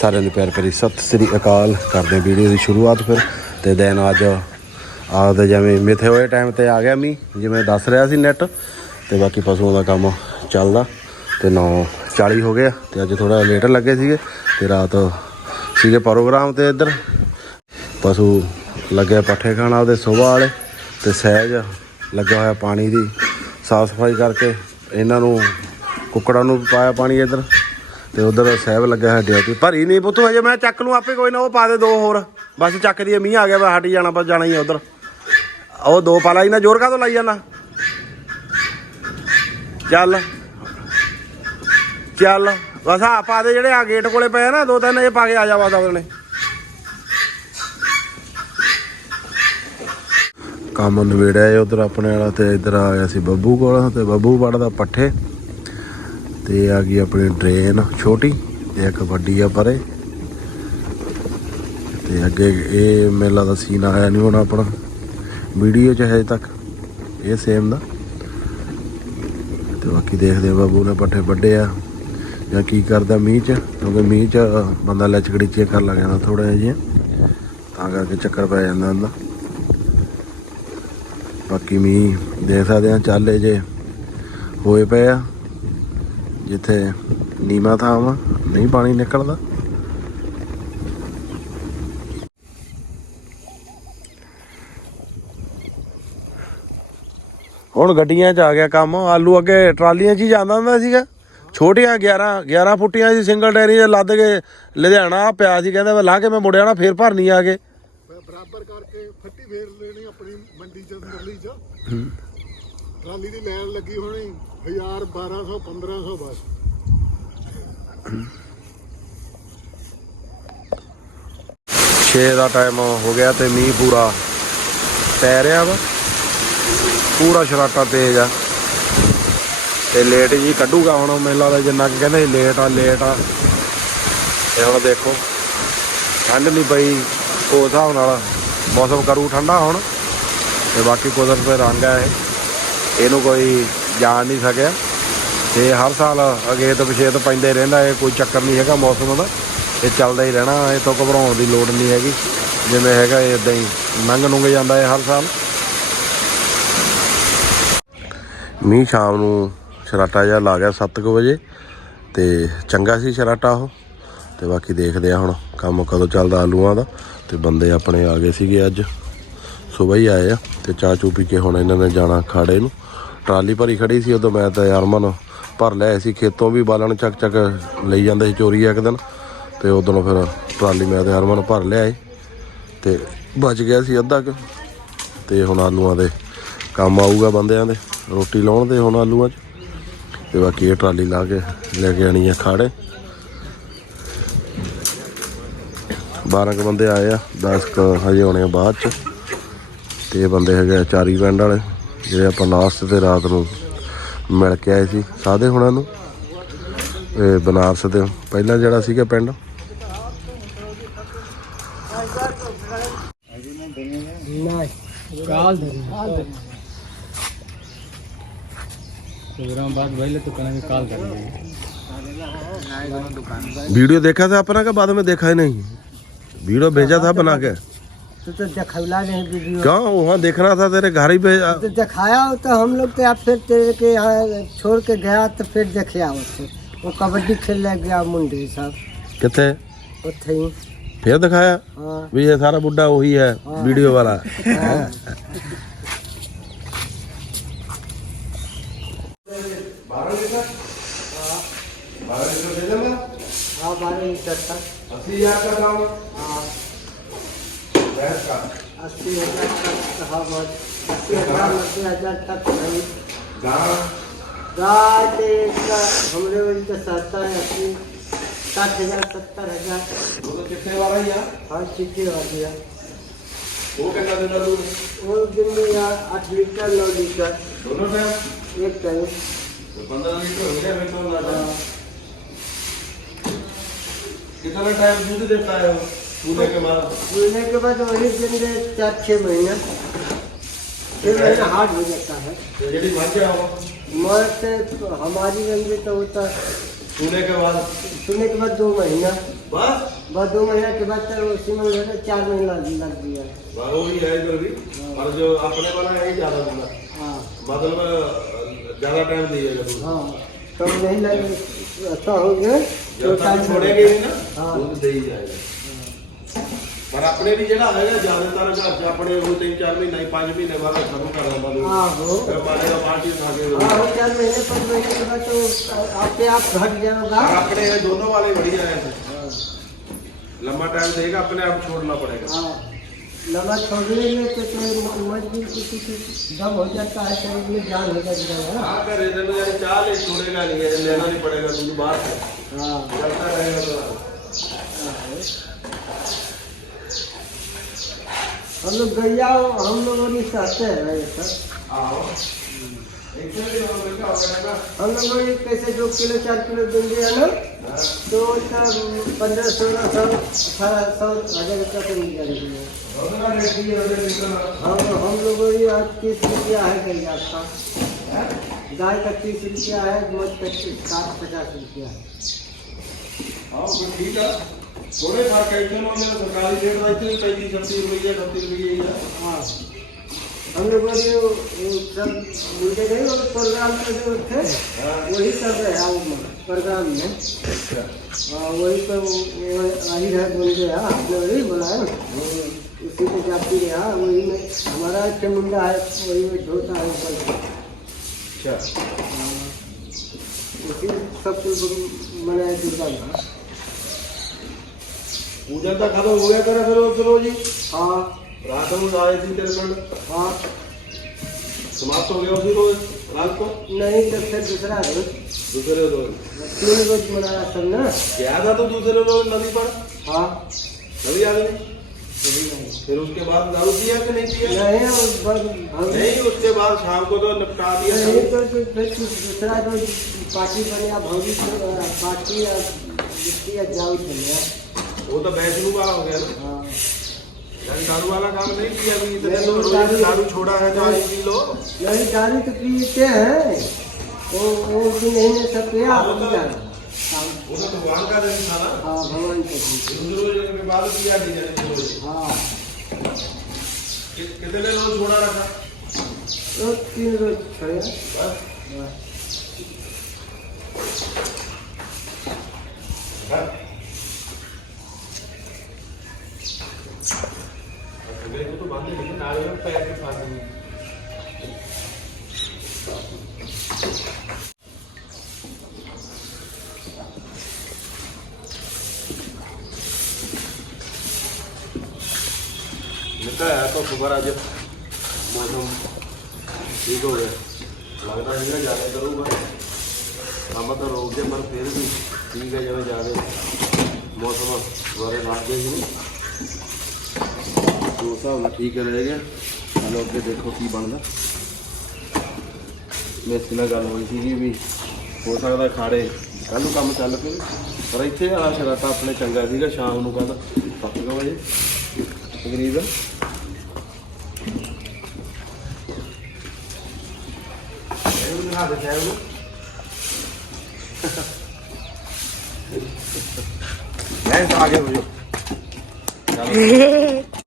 ਸਾਰਿਆਂ ਨੂੰ ਪਿਆਰ ਭਰੀ ਸਤਿ ਸ੍ਰੀ ਅਕਾਲ। ਕਰਦੇ ਹਾਂ ਵੀਡੀਓ ਦੀ ਸ਼ੁਰੂਆਤ ਫਿਰ। ਤੇ ਦੈਨ ਅੱਜ ਆਪਦੇ ਜਿਵੇਂ ਮਿੱਥੇ ਹੋਏ ਟਾਈਮ ਤੇ ਆ ਗਿਆ ਮੀ ਜਿਵੇਂ ਦੱਸ ਰਿਹਾ ਸੀ ਨੈਟ ਤੇ ਬਾਕੀ ਪਸ਼ੂਆਂ ਦਾ ਕੰਮ ਚੱਲਦਾ। ਤੇ 9:40 ਹੋ ਗਿਆ। ਤੇ ਅੱਜ ਥੋੜਾ ਲੇਟ ਲੱਗੇ ਸੀਗੇ। ਤੇ ਰਾਤ ਸੀਗੇ ਪ੍ਰੋਗਰਾਮ ਤੇ ਇੱਧਰ। ਪਸ਼ੂ ਲੱਗੇ ਪੱਠੇ ਖਾਣਾ ਉਹਦੇ ਸੁਬਾਹ ਵਾਲੇ। ਤੇ ਸਹਿਜ ਲੱਗਾ ਹੋਇਆ ਪਾਣੀ ਦੀ ਸਾਫ਼ ਸਫ਼ਾਈ ਕਰਕੇ ਇਹਨਾਂ ਨੂੰ ਕੁੱਕੜਾਂ ਨੂੰ ਵੀ ਪਾਇਆ ਪਾਣੀ ਇੱਧਰ। ਤੇ ਉਧਰ ਸਹਿਬ ਲੱਗਾ ਹੈ ਡਿਊਟੀ ਭਰੀ ਨਹੀਂ ਪੁੱਤ ਹਜੇ, ਮੈਂ ਚੱਕ ਲੂੰ ਆਪੇ ਕੋਈ ਨਾ, ਉਹ ਪਾ ਦੇ ਦੋ ਹੋਰ। ਬਸ ਚੱਕ ਦੀ ਮੀਂਹ ਆ ਗਿਆ ਵਾ ਹਟ ਜਾਣਾ, ਬਸ ਜਾਣਾ ਹੀ ਆ ਉਧਰ। ਉਹ ਦੋ ਪਾ ਲਾਈ ਨਾ ਜ਼ੋਰ ਕਾ ਤੋਂ ਲਾਈ ਜਾਣਾ ਚੱਲ। ਚੱਲ। ਬਸ ਆ ਪਾ ਦੇ ਜਿਹੜੇ ਆ ਗੇਟ ਕੋਲੇ ਪਏ ਨਾ, ਦੋ ਤਿੰਨ ਇਹ ਪਾ ਕੇ ਆ ਜਾ ਵਾ ਉਹਨੇ ਕੰਮ ਨਵੇੜਿਆ ਉਧਰ ਆਪਣੇ ਵਾਲਾ ਤੇ ਇਧਰ ਆ ਗਿਆ ਸੀ ਬੱਬੂ ਕੋਲ, ਤੇ ਬੱਬੂ ਪੜਦਾ ਪੱਠੇ। ਤੇ ਆ ਗਈ ਆਪਣੀ ਡਰੇਨ ਛੋਟੀ ਤੇ ਇੱਕ ਵੱਡੀ ਆ ਪਰੇ। ਤੇ ਅੱਗੇ ਇਹ ਮੇਲਾ ਦਾ ਸੀਨ ਆਇਆ ਨਹੀਂ ਹੁਣ ਆਪਣਾ। ਵੀਡੀਓ ਚ ਹਜੇ ਤੱਕ, ਇਹ ਸੇਮ ਦਾ। ਤੇ ਬਾਕੀ ਦੇਖਦੇ ਆ ਬਾਬੂ ਨੇ ਪੱਠੇ ਵੱਡੇ ਆ, ਜਾਂ ਕੀ ਕਰਦਾ ਮੀਂਹ ਚ, ਕਿਉਂਕਿ ਮੀਂਹ ਚ ਬੰਦਾ ਲਚਕੜੀਚੀਆਂ ਕਰ ਲੱਗ ਜਾਂਦਾ ਥੋੜਾ ਜਿਹਾ ਤਾਂ ਕਰਕੇ ਚੱਕਰ ਪੈ ਜਾਂਦਾ ਹੁੰਦਾ ਬਾਕੀ ਮੀਂਹ ਦੇਖ ਸਕਦੇ ਆ, ਚਾਲੇ ਜੇ ਹੋਏ ਪਏ ਆ। ਜਿੱਥੇ ਨੀਮਾ ਥਾਂ ਵਾ ਨਹੀਂ ਪਾਣੀ ਨਿਕਲਦਾ। ਹੁਣ ਗੱਡੀਆਂ 'ਚ ਆ ਗਿਆ ਕੰਮ ਆਲੂ ਅੱਗੇ ਟਰਾਲੀਆਂ 'ਚ ਹੀ ਜਾਂਦਾ ਹੁੰਦਾ ਸੀਗਾ। ਛੋਟੀਆਂ 11 11 ਫੁੱਟੀਆਂ ਸੀ ਸਿੰਗਲ ਟਾਇਰੀ 'ਚ ਲੱਦ ਕੇ ਲੁਧਿਆਣਾ ਪਿਆ ਸੀ ਕਹਿੰਦਾ ਵਾ ਲਾ ਕੇ ਮੈਂ ਮੁੜਿਆ ਨਾ ਫੇਰ ਭਰਨੀ ਆ ਕੇ। ਬਰਾਬਰ ਕਰਕੇ ਫੱਟੀ ਫੇਰ ਲੈਣੀ ਆਪਣੀ ਮੰਡੀ ਚ ਮੁਰਲੀ ਚ। ਟਰਾਲੀ ਦੀ ਲੈਣ ਲੱਗੀ ਹੋਣੀ 1000 1200 1500 ਬਸ। ਛੇ ਦਾ ਟਾਈਮ ਹੋ ਗਿਆ ਤੇ ਮੀਂਹ ਪੂਰਾ ਪੈ ਰਿਹਾ ਵਾ। ਪੂਰਾ ਸ਼ਰਾਟਾ ਤੇਜ਼ ਆ। ਤੇ ਲੇਟ ਜੀ ਕੱਢੂਗਾ ਹੁਣ ਮੇਲਾ ਦਾ, ਜਿੰਨਾ ਕਿ ਕਹਿੰਦੇ ਲੇਟ ਆ ਲੇਟ ਆ। ਤੇ ਹੁਣ ਦੇਖੋ, ਠੰਡ ਨਹੀਂ ਪਈ ਉਸ ਹਿਸਾਬ ਨਾਲ। ਮੌਸਮ ਕਰੂ ਠੰਡਾ ਹੁਣ। ਤੇ ਬਾਕੀ ਕੁਦਰਤ ਦੇ ਰੰਗ ਆ ਇਹ। ਇਹਨੂੰ ਕੋਈ ਜਾਣ ਨਹੀਂ ਸਕਿਆ। ਤੇ ਹਰ ਸਾਲ ਅਗੇਤ ਪਿਛੇਤ ਪੈਂਦੇ ਰਹਿੰਦਾ, ਇਹ ਕੋਈ ਚੱਕਰ ਨਹੀਂ ਹੈਗਾ ਮੌਸਮ ਦਾ। ਇਹ ਚੱਲਦਾ ਹੀ ਰਹਿਣਾ, ਇਹ ਤੋਂ ਘਬਰਾਉਣ ਦੀ ਲੋੜ ਨਹੀਂ ਹੈਗੀ। ਜਿਵੇਂ ਹੈਗਾ ਇਹ ਇਦਾਂ ਹੀ ਲੰਘ ਲੁੰਘ ਜਾਂਦਾ ਹੈ ਹਰ ਸਾਲ। ਮੀਂਹ ਸ਼ਾਮ ਨੂੰ ਸ਼ਰਾਟਾ ਜਿਹਾ ਲਾ ਗਿਆ 7:00 ਵਜੇ, ਤੇ ਚੰਗਾ ਸੀ ਸ਼ਰਾਟਾ ਉਹ। ਤੇ ਬਾਕੀ ਦੇਖਦੇ ਆ ਹੁਣ ਕੰਮ ਕਦੋਂ ਚੱਲਦਾ ਆਲੂਆਂ ਦਾ। ਤੇ ਬੰਦੇ ਆਪਣੇ ਆ ਗਏ ਸੀਗੇ ਅੱਜ। ਸਵੇਰ ਹੀ ਆਏ ਆ, ਤੇ ਚਾਹ ਚੂ ਪੀ ਕੇ ਹੁਣ ਇਹਨਾਂ ਨੇ ਜਾਣਾ ਖਾੜੇ ਨੂੰ। ਟਰਾਲੀ ਭਰੀ ਖੜੀ ਸੀ, ਉਦੋਂ ਮੈਂ ਤਾਂ ਯਾਰਮਨ ਭਰ ਲਿਆ ਸੀ, ਖੇਤੋਂ ਵੀ ਬਾਲਣ ਚੱਕ ਚੱਕ ਲਈ ਜਾਂਦੇ ਸੀ ਚੋਰੀ ਇੱਕ ਦਿਨ, ਤੇ ਉਦੋਂ ਫਿਰ ਟਰਾਲੀ ਮੈਂ ਤੇ ਹਰਮਨ ਭਰ ਲਿਆਏ ਤੇ ਬਚ ਗਿਆ ਸੀ ਅੱਧਾ ਕੁ, ਤੇ ਹੁਣ ਆਲੂਆਂ ਦੇ ਕੰਮ ਆਊਗਾ ਬੰਦਿਆਂ ਦੇ, ਰੋਟੀ ਲਾਉਣ ਦੇ ਹੁਣ ਆਲੂਆਂ 'ਚ, ਤੇ ਬਾਕੀ ਇਹ ਟਰਾਲੀ ਲਾ ਕੇ ਲੈ ਕੇ ਆਣੀ ਆ ਖਾੜੇ। 12 ਕ ਬੰਦੇ ਆਏ ਆ 10 ਕ ਹਜੇ ਆਉਣੇ ਆ ਬਾਅਦ 'ਚ, ਤੇ ਇਹ ਬੰਦੇ ਹੈਗੇ ਆ ਚਾਰੀ ਪਿੰਡ ਵਾਲੇ। ਜਿਹੜੇ ਆਪਾਂ ਲਾਸਟ ਤੇ ਰਾਤ ਨੂੰ ਮਿਲ ਕੇ ਆਏ ਸੀ ਸਾਦੇ ਹੁਣਾਂ ਨੂੰ ਇਹ ਬਨਾਰਸ ਦੇ ਪਹਿਲਾਂ ਜਿਹੜਾ ਸੀਗਾ ਪਿੰਡ नाही काल प्रोग्राम बाद पहले तो करेंगे काल करेंगे वीडियो देखा था अपना का बाद में देखा ही नहीं वीडियो भेजा था बना के तो, तो नहीं वीडियो। वहाँ देखना था तेरे घर ही पे। तो, तो दिखाया तो हम लोग तो फिर तेरे के यहाँ छोड़ के गया तो फिर देखा वो कबड्डी खेलने गया मुंडे साहब। कितने? फिर दिखाया? हाँ। भी ये सारा बुढ़ा वही है हाँ। वीडियो वाला। बारह लीटर। दे हाँ बारह लीटर अस्सी हज़ार का भैंस का अस्सी हज़ार तक हाँ। अस्सी हज़ार नब्बे हज़ार तक है गाय के इसका हमरे वही तो सस्ता अस्सी साठ हज़ार सत्तर हज़ार वो तो कितने वाला ही है हर चीज़ के वो कितना देना दूध वो दिन में यार आठ लीटर नौ लीटर दोनों टाइम एक टाइम तो पंद्रह लीटर हो गया फिर तो कितना टाइम दूध देता है वो पूरे के बाद मिलने के बाद वही दिन में चार छः महीना छः महीना हार्ड हो जाता है तो मर गया हो मर से हमारी गंजी तो होता सुने के बाद सुनने के बाद दो महीना बस बस दो महीना के बाद उसी में है चार महीना लग गया वो ही है इधर भी और जो अपने वाला है ज़्यादा दूँगा हाँ मतलब ज़्यादा टाइम दूध हाँ तो नहीं लगे अच्छा हो गया तो टाइम छोड़ेंगे ना हाँ। दे ही जाएगा ਪਰ ਆਪਣੇ ਵੀ ਜਿਹੜਾ ਹੈਗਾ ਜ਼ਿਆਦਾਤਰ ਘਰ ਚ ਆਪਣੇ ਉਹ ਤਿੰਨ ਚਾਰ ਮਹੀਨੇ ਪੰਜ ਮਹੀਨੇ ਬਾਅਦ ਖਤਮ ਕਰ ਦਿੰਦਾ दूध आहो ਫਿਰ ਮਾਰੇ ਦਾ ਪਾਰਟੀ ਖਾ ਕੇ हाँ चार महीने पाँच महीने के बाद तो आपके आप घट जाएगा और अपने ये दोनों वाले बढ़िया है लंबा टाइम देगा अपने आप छोड़ना पड़ेगा हाँ लंबा छोड़ने में तो तो मजबूर किसी की दम हो जाता है शरीर में जान हो जाता है हाँ कर रहे थे यार चाह ले छोड़ेगा नहीं है लेना नहीं पड़ेगा दूध बाहर से हाँ चलता रहेगा तो हम लोग गैया हम लोग नहीं सहते हैं और मिलता होगा हम लोग ये कैसे दो किलो चार किलो देंगे है ना। तो उसका पंद्रह सोलह सौ अठारह सौ हज़ार रुपया तो ना रेट दिए उधर निकलना हम हम लोग ये आज तीस रुपया है गैया का। गाय का तीस रुपया है मध का साठ पचास रुपया है। ठीक है। थोड़े फ़र्क है क्यों ना सरकारी रेट रहते हैं पैंतीस छत्तीस रुपये छत्तीस रुपये ही है। हाँ हम लोग ये सब मुझे नहीं वो प्रोग्राम में जो थे वही कर रहे हैं वो प्रोग्राम में। हाँ वही तो वो आई है बोल गया आपने वही बोला है उसी पे जाती रहा वही में हमारा एक मुंडा है वही में धोता है ऊपर। अच्छा। उसी सब कुछ मनाया दुर्गा माँ। पूजन तो खत्म हो गया करे फिर उस रोज ही रात में आए थी तेरे पिंड हाँ समाप्त हो गया उसी रोज रात को? नहीं तो फिर दूसरा रोज दूसरे रोज तीन रोज मनाया सब ना? गया था तो दूसरे रोज नदी पर। हाँ। नदी आ गई फिर उसके बाद दारू पिया कि नहीं पिया? नहीं वो ब- हम- नहीं उसके बाद शाम को तो निपटा दिया। नहीं तो फिर फिर दूसरा रोज पार्टी बने भौजी से पार्टी या जिसकी या जाऊ चले। वो तो वैष्णु वाला हो गया ना। हाँ। दारू वाला काम नहीं किया अभी इतने तो दारू- छोड़ा है तो पी लो नहीं दारू तो पीते हैं। वो वो भी नहीं ले सकते वो तो-। हाँ। तो भगवान का दिन था ना। हाँ, भगवान के दिन। उस रोज के बाद पिया नहीं जाने हाँ। कितने रोज छोड़ा रखा? तीन रोज छोड़े। बस। ਨਿਕਾ ਹੈ ਤਾਂ ਸੁਬਹ ਅੱਜ ਮੌਸਮ ਠੀਕ ਹੋ ਗਿਆ। ਲੱਗਦਾ ਨਹੀਂ ਨਾ ਜ਼ਿਆਦਾ ਕਰੂਗਾ। ਕੰਮ ਤਾਂ ਰੋਕ ਦੇ, ਪਰ ਫਿਰ ਵੀ ਠੀਕ ਹੈ ਜਦੋਂ ਜ਼ਿਆਦਾ ਮੌਸਮ ਵਾਰੇ ਲੱਗ ਗਏ ਜੀ ਉਸ ਹਿਸਾਬ ਨਾਲ ਠੀਕ ਰਹੇਗਾ ਚਲੋ ਅੱਗੇ ਦੇਖੋ ਕੀ ਬਣਦਾ। ਮੇਸੀ ਨਾਲ ਗੱਲ ਹੋਈ ਸੀ ਵੀ ਹੋ ਸਕਦਾ ਖਾੜੇ ਕੱਲ ਨੂੰ ਕੰਮ ਚੱਲ ਪਏ, ਪਰ ਇੱਥੇ ਵਾਲਾ ਸ਼ਰਾਟਾ ਆਪਣੇ ਚੰਗਾ ਸੀਗਾ, ਸ਼ਾਮ ਨੂੰ ਕਹਿੰਦਾ 7 ਵਜੇ। ਤਕਰੀਬਨ ਇਹ ਨੂੰ ਹਾਲੇ ਜਾਇਓ ਮੈਂ ਤਾਂ ਹੋ ਜਾ